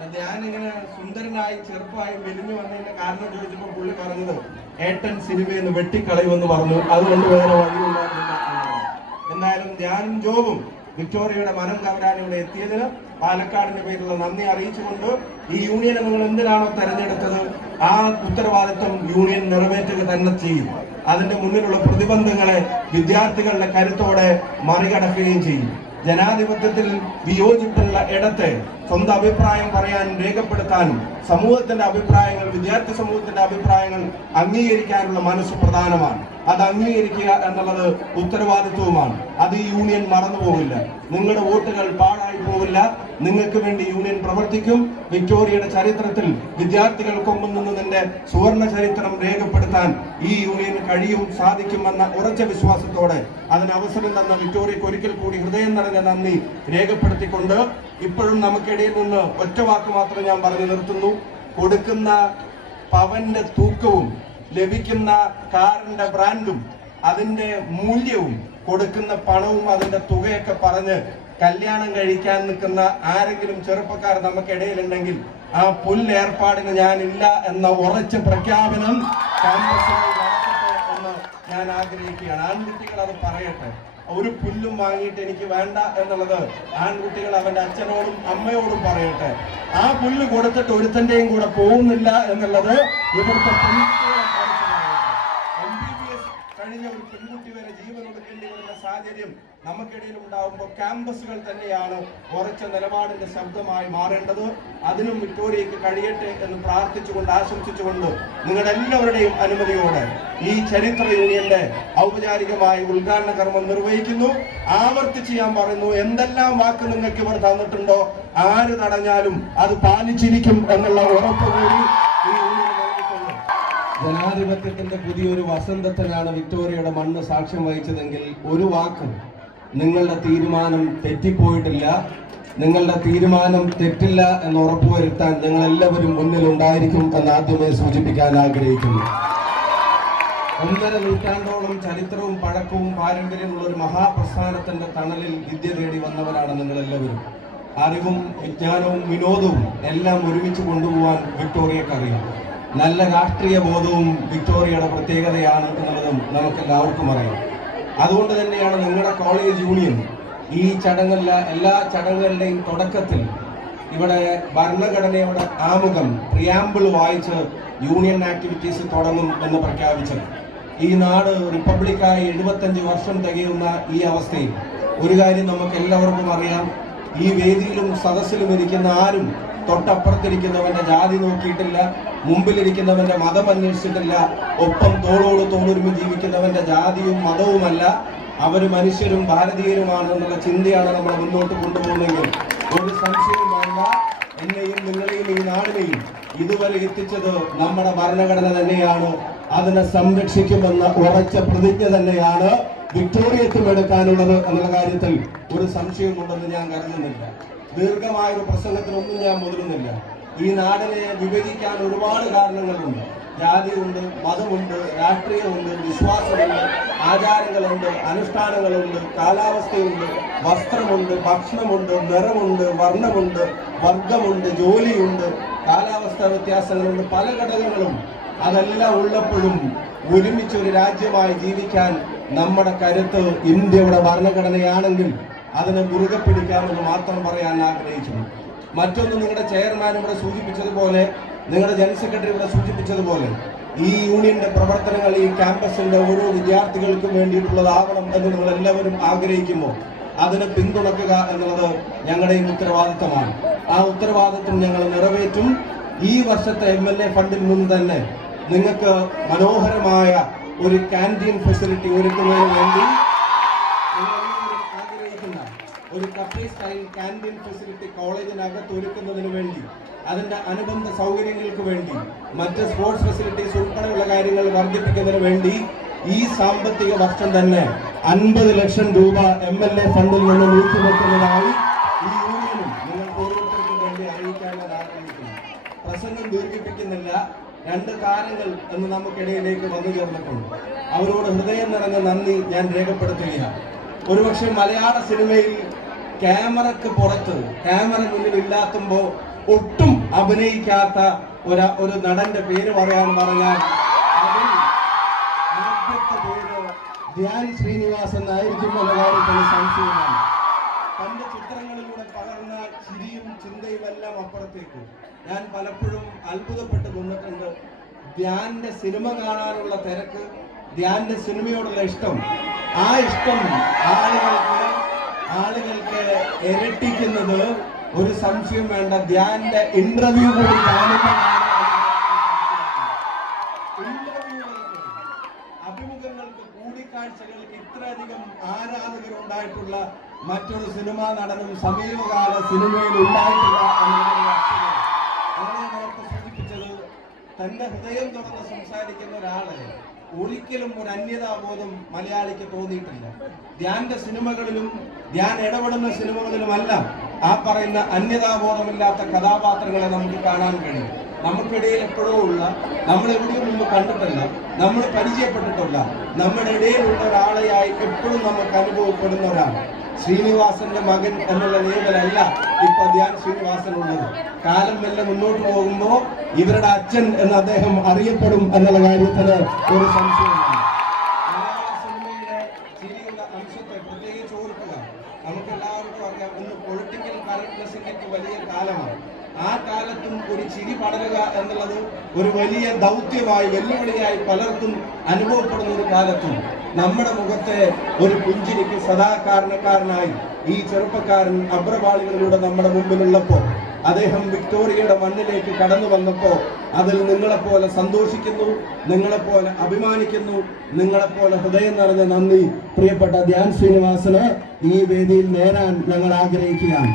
ഞാനിങ്ങനെ സുന്ദരനായി ചെറുപ്പമായി മെലിഞ്ഞു വന്നതിന്റെ കാരണം ചോദിച്ചപ്പോൾ പുള്ളി പറഞ്ഞത് ഏട്ടൻ സിനിമയെന്ന് വെട്ടിക്കളയുമെന്ന് പറഞ്ഞു. അതുകൊണ്ട് വേറെ എന്തായാലും ഞാനും ജോബും വിക്ടോറിയയുടെ മനം കവരാൻ ഇവിടെ എത്തിയതിന് പാലക്കാടിന്റെ പേരിലുള്ള നന്ദി അറിയിച്ചുകൊണ്ട് ഈ യൂണിയൻ നിങ്ങൾ എന്തിനാണോ തെരഞ്ഞെടുത്തത്? ആ ഉത്തരവാദിത്വം യൂണിയൻ നിറവേറ്റുക തന്നെ ചെയ്യും. അതിന്റെ മുന്നിലുള്ള പ്രതിബന്ധങ്ങളെ വിദ്യാർത്ഥികളുടെ കരുത്തോടെ മറികടക്കുകയും ചെയ്യും. ജനാധിപത്യത്തിൽ വിയോജിപ്പുള്ള ഇടത്തെ സ്വന്തം അഭിപ്രായം പറയാൻ രേഖപ്പെടുത്താനും സമൂഹത്തിന്റെ അഭിപ്രായങ്ങൾ വിദ്യാർത്ഥി സമൂഹത്തിന്റെ അഭിപ്രായങ്ങൾ അംഗീകരിക്കാനുള്ള മനസ്സ് പ്രധാനമാണ്. അത് അംഗീകരിക്കുക എന്നുള്ളത് ഉത്തരവാദിത്വവുമാണ്. അത് ഈ യൂണിയൻ മറന്നു പോകില്ല നിങ്ങളുടെ വോട്ടുകൾ പാഴായി പോകില്ല. നിങ്ങൾക്ക് വേണ്ടി യൂണിയൻ പ്രവർത്തിക്കും. വിക്ടോറിയയുടെ ചരിത്രത്തിൽ വിദ്യാർത്ഥികൾക്കൊപ്പം നിന്നതിന്റെ സുവർണ ചരിത്രം രേഖപ്പെടുത്താൻ ഈ യൂണിയൻ കഴിയും സാധിക്കുമെന്ന ഉറച്ച വിശ്വാസത്തോടെ അതിന് അവസരം തന്ന വിക്ടോറിയക്ക് ഒരിക്കൽ കൂടി ഹൃദയം നിറഞ്ഞ നന്ദി രേഖപ്പെടുത്തിക്കൊണ്ട് ഇപ്പോഴും നമുക്കിടയിൽ നിന്ന് ഒറ്റ വാക്ക് മാത്രം ഞാൻ പറഞ്ഞു നിർത്തുന്നു. കൊടുക്കുന്ന പവന്റെ തൂക്കവും ലഭിക്കുന്ന കാറിന്റെ ബ്രാൻഡും അതിന്റെ മൂല്യവും കൊടുക്കുന്ന പണവും അതിന്റെ തുകയൊക്കെ പറഞ്ഞ് കല്യാണം കഴിക്കാൻ നിൽക്കുന്ന ആരെങ്കിലും ചെറുപ്പക്കാർ നമുക്കിടയിലുണ്ടെങ്കിൽ ആ പുല്ലേർപ്പാടിന് ഇല്ല എന്ന ഉറച്ച പ്രഖ്യാപനം നടക്കട്ടെ എന്ന് ഞാൻ ആഗ്രഹിക്കുകയാണ്. ആൺകുട്ടികൾ അത് പറയട്ടെ. ഒരു പുല്ലും വാങ്ങിയിട്ട് എനിക്ക് വേണ്ട എന്നുള്ളത് ആൺകുട്ടികൾ അവന്റെ അച്ഛനോടും അമ്മയോടും പറയട്ടെ. ആ പുല്ല് കൊടുത്തിട്ട് ഒരുത്തന്റെയും കൂടെ പോകുന്നില്ല എന്നുള്ളത് ഇവിടുത്തെ കഴിഞ്ഞ ഒരു പെൺകുട്ടി വരെ ജീവൻ കൊടുക്കേണ്ടി വരുന്ന സാഹചര്യം നമുക്കിടയിൽ ഉണ്ടാകുമ്പോൾ ക്യാമ്പസുകൾ തന്നെയാണ് ഉറച്ച നിലപാടിന്റെ ശബ്ദമായി മാറേണ്ടത്. അതിനും വിക്ടോറിയയ്ക്ക് കഴിയട്ടെ എന്ന് പ്രാർത്ഥിച്ചുകൊണ്ട് ആശംസിച്ചുകൊണ്ട് നിങ്ങളെല്ലാവരുടെയും അനുമതിയോടെ ഈ ചരിത്ര യൂണിയന്റെ ഔപചാരികമായ ഉദ്ഘാടന കർമ്മം നിർവഹിക്കുന്നു. ആവർത്തിച്ച് ഞാൻ പറയുന്നു എന്തെല്ലാം വാക്ക് നിങ്ങൾക്ക് ഇവർ തന്നിട്ടുണ്ടോ ആര് തടഞ്ഞാലും അത് പാലിച്ചിരിക്കും എന്നുള്ള ഉറപ്പ് കൂടി ഈ യൂണിയൻ ജനാധിപത്യത്തിന്റെ പുതിയൊരു വസന്തത്തിനാണ് വിക്ടോറിയയുടെ മണ്ണ് സാക്ഷ്യം വഹിച്ചതെങ്കിൽ ഒരു വാക്ക് നിങ്ങളുടെ തീരുമാനം തെറ്റിപ്പോയിട്ടില്ല. നിങ്ങളുടെ തീരുമാനം തെറ്റില്ല എന്ന് ഉറപ്പുവരുത്താൻ നിങ്ങൾ എല്ലാവരും മുന്നിൽ ഉണ്ടായിരിക്കും എന്ന് ആദ്യമേ സൂചിപ്പിക്കാൻ ആഗ്രഹിക്കുന്നു. ഒന്നര നൂറ്റാണ്ടോളം ചരിത്രവും പഴക്കവും പാരമ്പര്യമുള്ള ഒരു മഹാപ്രസ്ഥാനത്തിന്റെ തണലിൽ വിദ്യ തേടി വന്നവരാണ് നിങ്ങൾ എല്ലാവരും അറിവും വിജ്ഞാനവും വിനോദവും എല്ലാം ഒരുമിച്ച് കൊണ്ടുപോകാൻ വിക്ടോറിയക്ക് അറിയാം. നല്ല രാഷ്ട്രീയ ബോധവും വിക്ടോറിയയുടെ പ്രത്യേകതയാണ് എന്നുള്ളതും നമുക്ക് എല്ലാവർക്കും അറിയാം. അതുകൊണ്ട് തന്നെയാണ് നിങ്ങളുടെ കോളേജ് യൂണിയൻ ഈ ചടങ്ങല്ല എല്ലാ ചടങ്ങുകളുടെയും തുടക്കത്തിൽ ഇവിടെ ഭരണഘടനയുടെ ആമുഖം പ്രിയാമ്പിൾ വായിച്ച് യൂണിയൻ ആക്ടിവിറ്റീസ് തുടങ്ങും എന്ന് പ്രഖ്യാപിച്ചത്. ഈ നാട് റിപ്പബ്ലിക്കായി എഴുപത്തഞ്ച് വർഷം തികയുന്ന ഈ അവസ്ഥയിൽ ഒരു കാര്യം നമുക്ക് എല്ലാവർക്കും അറിയാം. ഈ വേദിയിലും സദസ്സിലും ഇരിക്കുന്ന ആരും തൊട്ടപ്പുറത്തിരിക്കുന്നവന്റെ ജാതി നോക്കിയിട്ടില്ല മുമ്പിലിരിക്കുന്നവന്റെ മതം അന്വേഷിച്ചിട്ടില്ല ഒപ്പം തോളോട് തോളൊരുമി ജീവിക്കുന്നവന്റെ ജാതിയും മതവുമല്ല അവർ മനുഷ്യരും ഭാരതീയരുമാണ് എന്നുള്ള ചിന്തയാണ് നമ്മൾ മുന്നോട്ട് കൊണ്ടുപോകുന്നതെങ്കിൽ ഒരു സംശയം വേണ്ട. എന്നെയും നിങ്ങളെയും ഈ നാടിനെയും ഇതുവരെ എത്തിച്ചത് നമ്മുടെ ഭരണഘടന തന്നെയാണ്. അതിനെ സംരക്ഷിക്കുമെന്ന ഉറച്ച പ്രതിജ്ഞ തന്നെയാണ് വിക്ടോറിയത്തും എടുക്കാനുള്ളത് എന്നുള്ള കാര്യത്തിൽ ഒരു സംശയമുണ്ടെന്ന് ഞാൻ കരുതുന്നില്ല. ദീർഘമായ ഒരു പ്രസംഗത്തിനൊന്നും ഞാൻ മുതിരുന്നില്ല. ഈ നാടിനെ വിഭജിക്കാൻ ഒരുപാട് കാരണങ്ങളുണ്ട്. ജാതിയുണ്ട് മതമുണ്ട് രാഷ്ട്രീയമുണ്ട് വിശ്വാസമുണ്ട് ആചാരങ്ങളുണ്ട് അനുഷ്ഠാനങ്ങളുണ്ട് കാലാവസ്ഥയുണ്ട് വസ്ത്രമുണ്ട് ഭക്ഷണമുണ്ട് നിറമുണ്ട് വർണമുണ്ട് വർഗമുണ്ട് ജോലിയുണ്ട് കാലാവസ്ഥ വ്യത്യാസങ്ങളുണ്ട് പല ഘടകങ്ങളും. അതെല്ലാം ഉള്ളപ്പോഴും ഒരുമിച്ചൊരു രാജ്യമായി ജീവിക്കാൻ നമ്മുടെ കരുത്ത് ഇന്ത്യയുടെ ഭരണഘടനയാണെങ്കിൽ അതിനെ മുറുകെ പിടിക്കാമെന്ന് മാത്രം പറയാൻ ആഗ്രഹിക്കുന്നു മറ്റൊന്ന് നിങ്ങളുടെ ചെയർമാൻ ഇവിടെ സൂചിപ്പിച്ചതുപോലെ നിങ്ങളുടെ ജനറൽ സെക്രട്ടറി ഇവിടെ സൂചിപ്പിച്ചതുപോലെ ഈ യൂണിയന്റെ പ്രവർത്തനങ്ങൾ ഈ ക്യാമ്പസിന്റെ ഓരോ വിദ്യാർത്ഥികൾക്കും വേണ്ടിയിട്ടുള്ളതാവണം എന്ന് നിങ്ങൾ എല്ലാവരും ആഗ്രഹിക്കുമ്പോൾ അതിനെ പിന്തുണക്കുക എന്നുള്ളത് ഞങ്ങളുടെയും ഉത്തരവാദിത്തമാണ്. ആ ഉത്തരവാദിത്വം ഞങ്ങൾ നിറവേറ്റും. ഈ വർഷത്തെ എം എൽ എ ഫണ്ടിൽ നിന്ന് തന്നെ നിങ്ങൾക്ക് മനോഹരമായ ഒരു ക്യാന്റീൻ ഫെസിലിറ്റി ഒരുക്കുന്നതിന് വേണ്ടി ഒരു കഫേ സ്റ്റൈൽ ക്യാന്റീൻ ഫെസിലിറ്റി കോളേജിനകത്ത് ഒരുക്കുന്നതിന് വേണ്ടി അതിന്റെ അനുബന്ധ സൗകര്യങ്ങൾക്ക് വേണ്ടി മറ്റ് സ്പോർട്സ് ഫെസിലിറ്റീസ് ഉൾപ്പെടെയുള്ള കാര്യങ്ങൾ വർദ്ധിപ്പിക്കുന്നതിന് വേണ്ടി ഈ സാമ്പത്തിക വർഷം തന്നെ അൻപത് ലക്ഷം രൂപ എം എൽ എ ഫണ്ടിൽ നിന്ന് നീക്കിവെക്കുന്നതായി ഈ യൂണിയനും നിങ്ങൾക്ക് ഓരോരുത്തർക്കും വേണ്ടി അറിയിക്കാൻ ഞാൻ ആഗ്രഹിക്കുന്നു പ്രസംഗം ദീർഘിപ്പിക്കുന്നില്ല. രണ്ട് താരങ്ങൾ എന്ന് നമുക്കിടയിലേക്ക് വന്നു ചേർന്നിട്ടുണ്ട്. അവരോട് ഹൃദയം നിറഞ്ഞ നന്ദി ഞാൻ രേഖപ്പെടുത്തുകയാണ്. ഒരുപക്ഷെ മലയാള സിനിമയിൽ ക്യാമറക്ക് പുറത്ത് ക്യാമറ മുന്നിൽ ഇല്ലാത്തുമ്പോൾ ഒട്ടും അഭിനയിക്കാത്ത ഒരു ഒരു നടന്റെ പേര് പറയാൻ പറഞ്ഞാൽ ആദ്യത്തെ പേര് ധ്യാൻ ശ്രീനിവാസ് എന്നായിരിക്കും എന്ന കാര്യത്തിൽ സംശയമാണ്. തന്റെ ചിത്രങ്ങളിലൂടെ പകർന്ന ചിരിയും ചിന്തയും എല്ലാം അപ്പുറത്തേക്ക്. ഞാൻ പലപ്പോഴും അത്ഭുതപ്പെട്ട് നിന്നിട്ടുണ്ട് ധ്യാന്റെ സിനിമ കാണാനുള്ള തിരക്ക് ധ്യാന്റെ സിനിമയോടുള്ള ഇഷ്ടം. ആ ഇഷ്ടം ആളുകൾക്ക് ആളുകൾക്ക് ഇരട്ടിക്കുന്നത് ഒരു സംശയം വേണ്ട. ധ്യാന്റെ ഇന്റർവ്യൂ കൂടി അഭിമുഖങ്ങൾക്ക് കൂടിക്കാഴ്ചകൾക്ക് ഇത്രയധികം ആരാധകർ ഉണ്ടായിട്ടുള്ള മറ്റൊരു സിനിമാ നടനും സമീപകാല സിനിമയിൽ ഉണ്ടായിട്ടില്ല നേരത്തെ സൂചിപ്പിച്ചത് തന്റെ ഹൃദയം തുറന്ന് സംസാരിക്കുന്ന ഒരാളെ ഒരിക്കലും ഒരു അന്യതാബോധം മലയാളിക്ക് തോന്നിയിട്ടില്ല. ധ്യാന്റെ സിനിമകളിലും ധ്യാൻ ഇടപെടുന്ന സിനിമകളിലുമല്ല ആ പറയുന്ന അന്യതാബോധമില്ലാത്ത കഥാപാത്രങ്ങളെ നമുക്ക് കാണാൻ കഴിയും. നമുക്കിടയിൽ എപ്പോഴോ ഉള്ള നമ്മൾ എവിടെയും മുമ്പ് കണ്ടിട്ടില്ല നമ്മൾ പരിചയപ്പെട്ടിട്ടില്ല നമ്മുടെ ഇടയിലുള്ള ഒരാളെയായി എപ്പോഴും നമുക്ക് അനുഭവപ്പെടുന്ന ഒരാൾ. ശ്രീനിവാസന്റെ മകൻ എന്നുള്ള ലേബലല്ല ഇപ്പൊ ധ്യാൻ ശ്രീനിവാസൻ ഉള്ളത് കാലം മെല്ലെ മുന്നോട്ട് പോകുമ്പോ ഇവരുടെ അച്ഛൻ എന്ന് അദ്ദേഹം അറിയപ്പെടും എന്നുള്ള കാര്യത്തിന് ഒരു സംശയമില്ല മലയാള സിനിമയുടെ ചിരിയുള്ള അംശത്തെ പ്രത്യേകിച്ച് ഓർക്കുക നമുക്ക് എല്ലാവർക്കും അറിയാം ഇന്ന് പൊളിറ്റിക്കൽ കറക്റ്റ്നെസിന്റെ വലിയ കാലമാണ് ആ കാലത്തും ഒരു ചിരി പടരുക എന്നുള്ളത് ഒരു വലിയ ദൗത്യമായി വെല്ലുവിളിയായി പലർക്കും അനുഭവപ്പെടുന്ന ഒരു കാലത്തും നമ്മുടെ മുഖത്തെ ഒരു പുഞ്ചിരിക്ക് സദാ കാരണക്കാരനായി ഈ ചെറുപ്പക്കാരൻ അഭ്രപാളികളിലൂടെ നമ്മുടെ മുമ്പിലുള്ളപ്പോ അദ്ദേഹം വിക്ടോറിയയുടെ മണ്ണിലേക്ക് കടന്നു വന്നപ്പോ അതിൽ നിങ്ങളെപ്പോലെ സന്തോഷിക്കുന്നു നിങ്ങളെപ്പോലെ അഭിമാനിക്കുന്നു നിങ്ങളെപ്പോലെ ഹൃദയം നിറഞ്ഞ നന്ദി. പ്രിയപ്പെട്ട ധ്യാൻ ശ്രീനിവാസന് ഈ വേദിയിൽ നേരാൻ ഞങ്ങൾ ആഗ്രഹിക്കുകയാണ്.